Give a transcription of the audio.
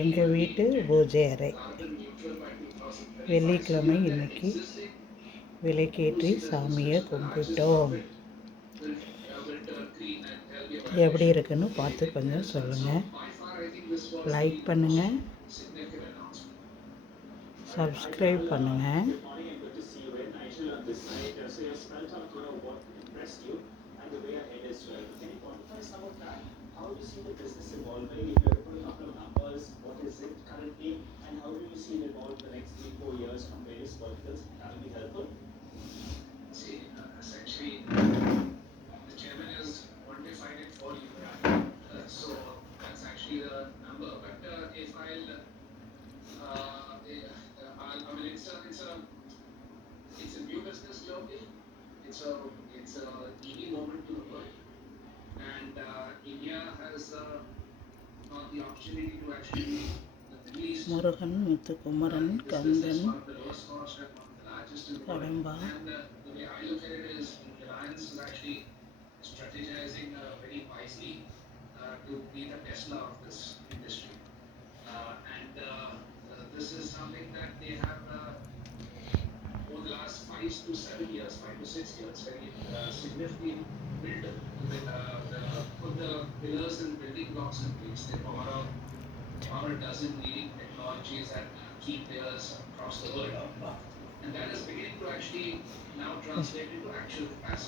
எங்கள் வீட்டு பூஜை அறை. வெள்ளிக்கிழமை இன்னைக்கு விளக்கேற்றி சாமியை கும்பிட்டோம். எப்படி இருக்குன்னு பார்த்து கொஞ்சம் சொல்லுங்கள். லைக் பண்ணுங்கள், சப்ஸ்கிரைப் பண்ணுங்கள். முருகன், முத்துக்குமரன், கந்தன், கடம்பா,